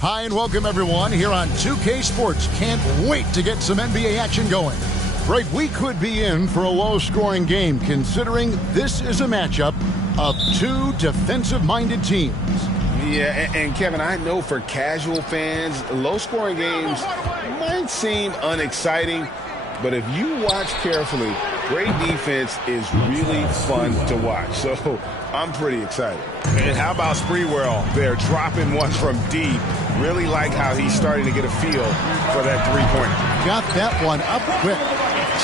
Hi and welcome everyone here on 2K Sports. Can't wait to get some NBA action going. Greg, we could be in for a low-scoring game considering this is a matchup of two defensive-minded teams. Yeah, and Kevin, I know for casual fans, low-scoring games might seem unexciting, but if you watch carefully, great defense is really fun to watch. So I'm pretty excited. And how about Sprewell? They're dropping one from deep. Really like how he's starting to get a feel for that three-pointer. Got that one up quick.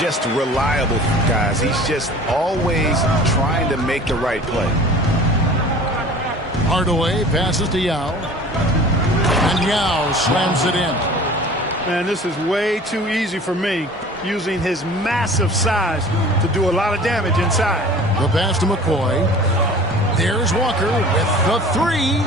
Just reliable, guys. He's just always trying to make the right play. Hardaway passes to Yao. And Yao slams it in. Man, this is way too easy for me, using his massive size to do a lot of damage inside. The pass to McCoy. There's Walker with the three.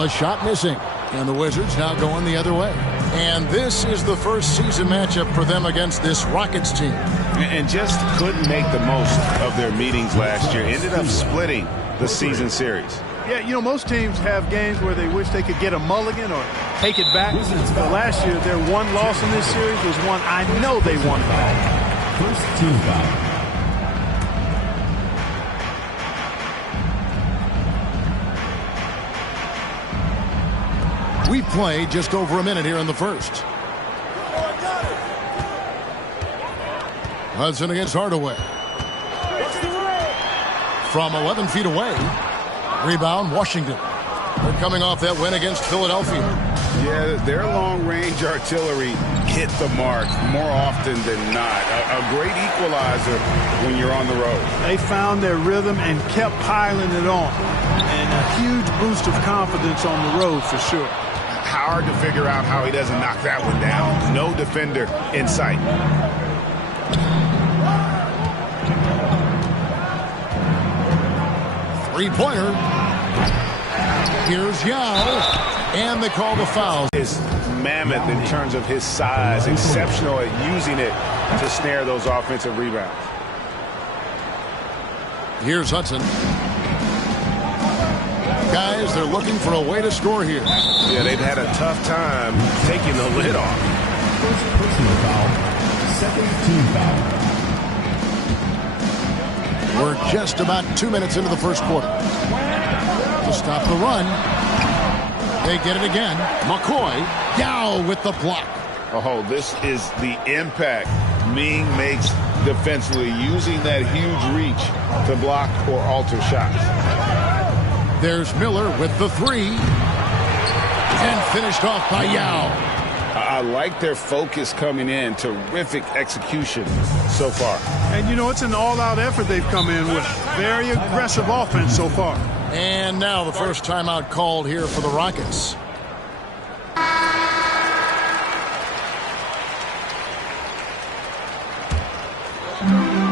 A shot missing. And the Wizards now going the other way. And this is the first season matchup for them against this Rockets team. And just couldn't make the most of their meetings last year. Ended up splitting the season series. Yeah, you know, most teams have games where they wish they could get a mulligan or take it back. But last year, their one loss in this series was one I know they wanted. First team foul. We've played just over a minute here in the first. Hudson against Hardaway. From 11 feet away. Rebound, Washington. They're coming off that win against Philadelphia. Yeah, their long-range artillery hit the mark more often than not. A great equalizer when you're on the road. They found their rhythm and kept piling it on. And a huge boost of confidence on the road for sure. Hard to figure out how he doesn't knock that one down. No defender in sight. Three-pointer. Here's Yao. And they call the foul. Is mammoth in terms of his size. Exceptional at using it to snare those offensive rebounds. Here's Hudson. Guys, they're looking for a way to score here. Yeah, they've had a tough time taking the lid off. First personal foul. Second team foul. We're just about 2 minutes into the first quarter. To stop the run. They get it again. McCoy. Yao with the block. Oh, this is the impact Ming makes defensively, using that huge reach to block or alter shots. There's Miller with the three. And finished off by Yao. I like their focus coming in. Terrific execution so far. And, you know, it's an all-out effort they've come in with. Very aggressive offense so far. And now the first timeout called here for the Rockets.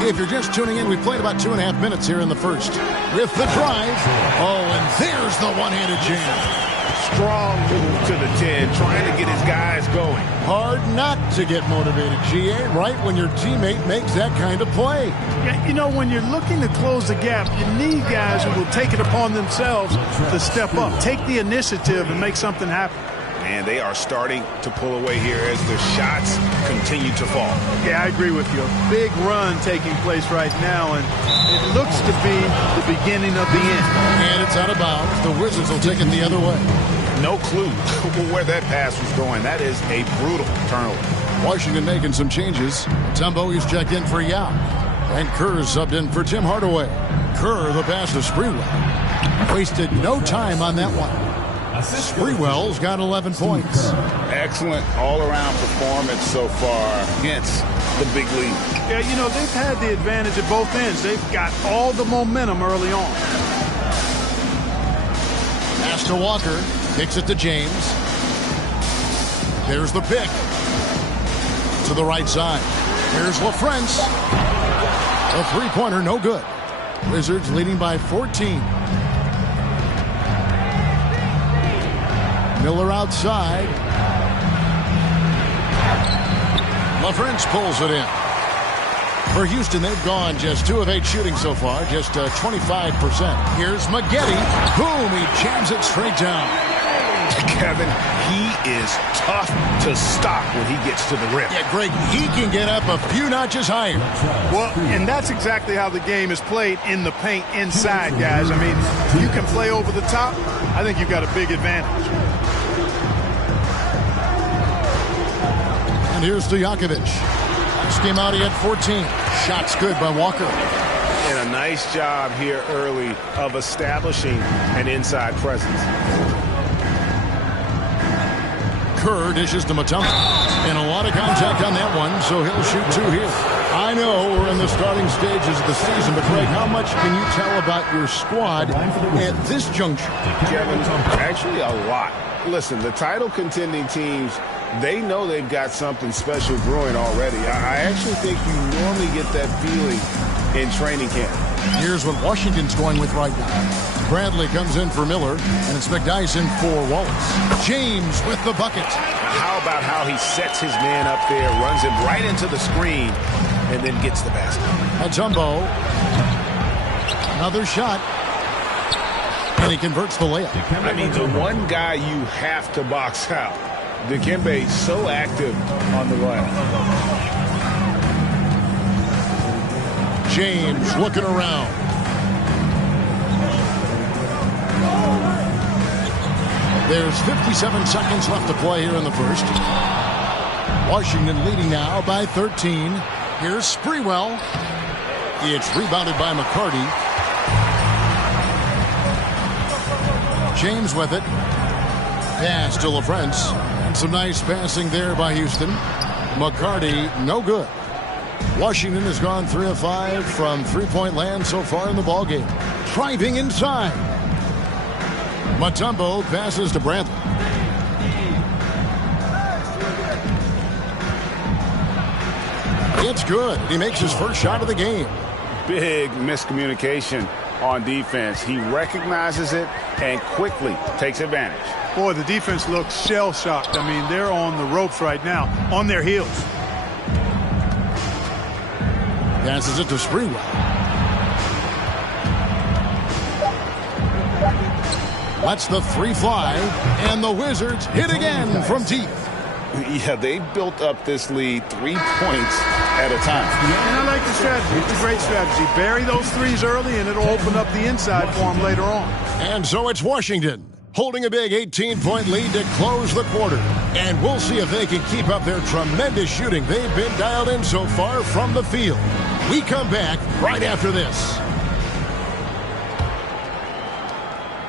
If you're just tuning in, we played about 2.5 minutes here in the first. With the drive. Oh, and there's the one-handed jam. Strong move to the 10, trying to get his guys going. Hard not to get motivated, GA, right when your teammate makes that kind of play. Yeah, you know, when you're looking to close the gap, you need guys who will take it upon themselves to step up, take the initiative, and make something happen. And they are starting to pull away here as the shots continue to fall. Yeah, I agree with you. A big run taking place right now, and it looks to be the beginning of the end. And it's out of bounds. The Wizards will take it the other way. No clue where that pass was going. That is a brutal turnover. Washington making some changes. Tumbo is checked in for Yao. And Kerr subbed in for Tim Hardaway. Kerr, the pass to Sprewell. Wasted no time on that one. Sprewell's got 11 points. Excellent all-around performance so far against the big league. Yeah, you know, they've had the advantage at both ends. They've got all the momentum early on. Pass to Walker. Kicks it to James. There's the pick. To the right side. Here's LaFrance. A three-pointer, no good. Wizards leading by 14. Miller outside. LaFrance pulls it in. For Houston, they've gone just 2 of 8 shooting so far, just 25%. Here's Maggette. Boom, he jams it straight down. Kevin, he is tough to stop when he gets to the rim. Yeah, Greg, he can get up a few notches higher. Well, and that's exactly how the game is played in the paint inside, guys. I mean, you can play over the top. I think you've got a big advantage. And here's Stojakovic. Last game out, he had 14. Shots good by Walker. And a nice job here early of establishing an inside presence. Kerr dishes to Mutombo. And a lot of contact on that one, so he'll shoot two here. I know we're in the starting stages of the season, but Greg, how much can you tell about your squad at this juncture? Kevin, actually a lot. Listen, the title contending teams, they know they've got something special brewing already. I actually think you normally get that feeling in training camp. Here's what Washington's going with right now. Bradley comes in for Miller, and it's McDyson for Wallace. James with the bucket. How about how he sets his man up there, runs him right into the screen, and then gets the basket. Mutombo. Another shot. And he converts the layup. I mean, the one guy you have to box out. Dikembe so active on the run. James looking around. There's 57 seconds left to play here in the first. Washington leading now by 13. Here's Sprewell. It's rebounded by McCarty. James with it. Pass to LaFrance. And some nice passing there by Houston. McCarty, no good. Washington has gone 3 of 5 from three-point land so far in the ballgame. Driving inside. Mutombo passes to Bradley. It's good. He makes his first shot of the game. Big miscommunication on defense. He recognizes it and quickly takes advantage. Boy, the defense looks shell-shocked. I mean, they're on the ropes right now, on their heels. Passes it to Sprewell. Lets the three fly, and the Wizards hit again from deep. Yeah, they built up this lead 3 points at a time. And I like the strategy. It's a great strategy. Bury those threes early, and it'll open up the inside for them later on. And so it's Washington holding a big 18-point lead to close the quarter. And we'll see if they can keep up their tremendous shooting they've been dialed in so far from the field. We come back right after this.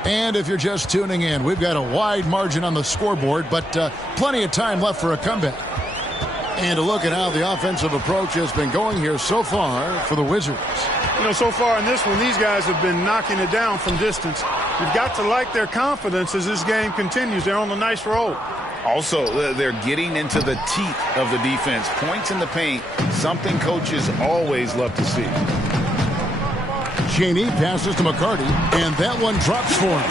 And if you're just tuning in, we've got a wide margin on the scoreboard, but plenty of time left for a comeback. And to look at how the offensive approach has been going here so far for the Wizards. You know, so far in this one, these guys have been knocking it down from distance. You've got to like their confidence as this game continues. They're on a nice roll. Also, they're getting into the teeth of the defense. Points in the paint, something coaches always love to see. Chaney passes to McCarty, and that one drops for him.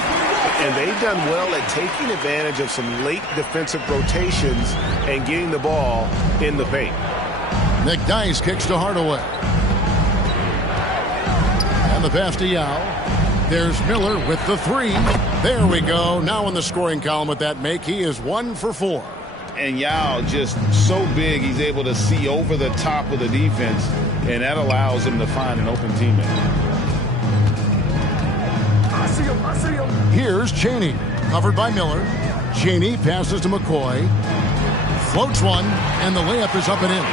And they've done well at taking advantage of some late defensive rotations and getting the ball in the paint. McDyess kicks to Hardaway. And the pass to Yao. There's Miller with the three. There we go. Now in the scoring column with that make, he is 1 for 4. And Yao just so big, he's able to see over the top of the defense, and that allows him to find an open teammate. I see him. Here's Chaney, covered by Miller. Chaney passes to McCoy. Floats one, and the layup is up and in.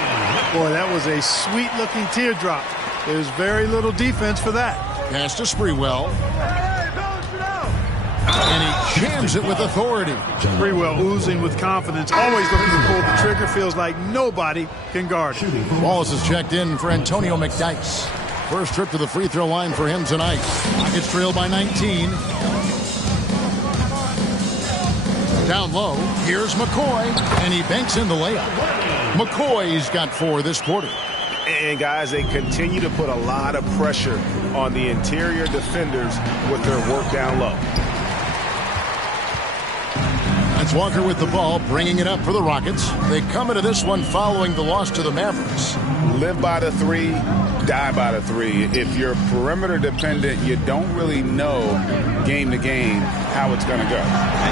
Boy, that was a sweet-looking teardrop. There's very little defense for that. Pass to Sprewell. And he jams it with authority. Sprewell oozing with confidence, always looking to pull the trigger, feels like nobody can guard him. Wallace is checked in for Antonio McDyess. First trip to the free throw line for him tonight. Rockets trail by 19. Down low, here's McCoy, and he banks in the layup. McCoy's got 4 this quarter. And, guys, they continue to put a lot of pressure on the interior defenders with their work down low. It's Walker with the ball, bringing it up for the Rockets. They come into this one following the loss to the Mavericks. Live by the three, die by the three. If you're perimeter dependent, you don't really know game to game how it's going to go.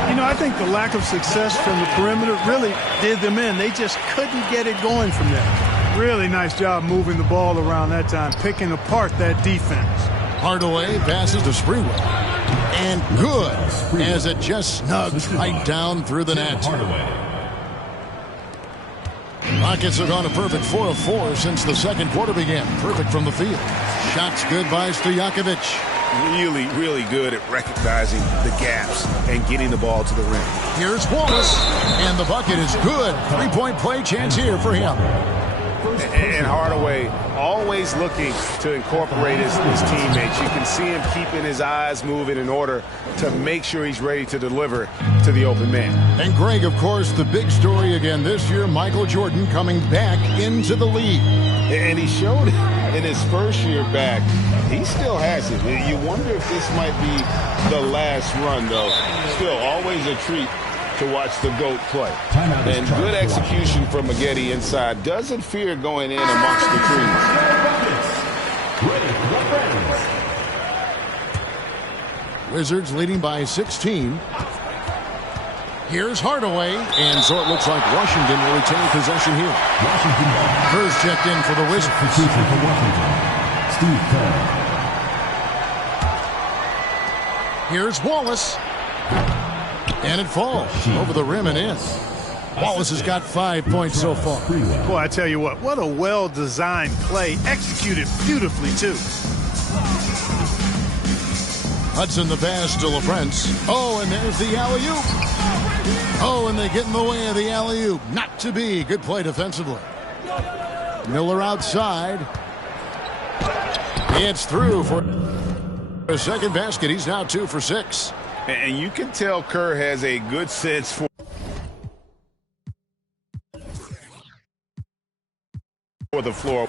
You know, I think the lack of success from the perimeter really did them in. They just couldn't get it going from there. Really nice job moving the ball around that time, picking apart that defense. Hardaway passes to Sprewell. And good, as it just snugs right down through the net. Rockets have gone a perfect 4 of 4 since the second quarter began. Perfect from the field. Shots good by Stojakovic. Really, really good at recognizing the gaps and getting the ball to the rim. Here's Wallace, and the bucket is good. 3-point play chance here for him. And Hardaway always looking to incorporate his teammates. You can see him keeping his eyes moving in order to make sure he's ready to deliver to the open man. And Greg, of course, the big story again this year, Michael Jordan coming back into the league. And he showed in his first year back, he still has it. You wonder if this might be the last run, though. Still, always a treat to watch the GOAT play. And good execution from Maggette inside. Doesn't fear going in amongst the trees. Wizards leading by 16. Here's Hardaway, and so it looks like Washington will retain possession here. Kerr's checked in for the Wizards. Steve Kerr. Here's Wallace. And it falls over the rim and in. Wallace has got 5 points so far. Boy, I tell you what a well-designed play. Executed beautifully, too. Hudson the pass to LaPrence. Oh, and there's the alley-oop. Oh, and they get in the way of the alley-oop. Not to be. Good play defensively. Miller outside. It's through for a second basket. He's now 2 for 6. And you can tell Kerr has a good sense for the floor.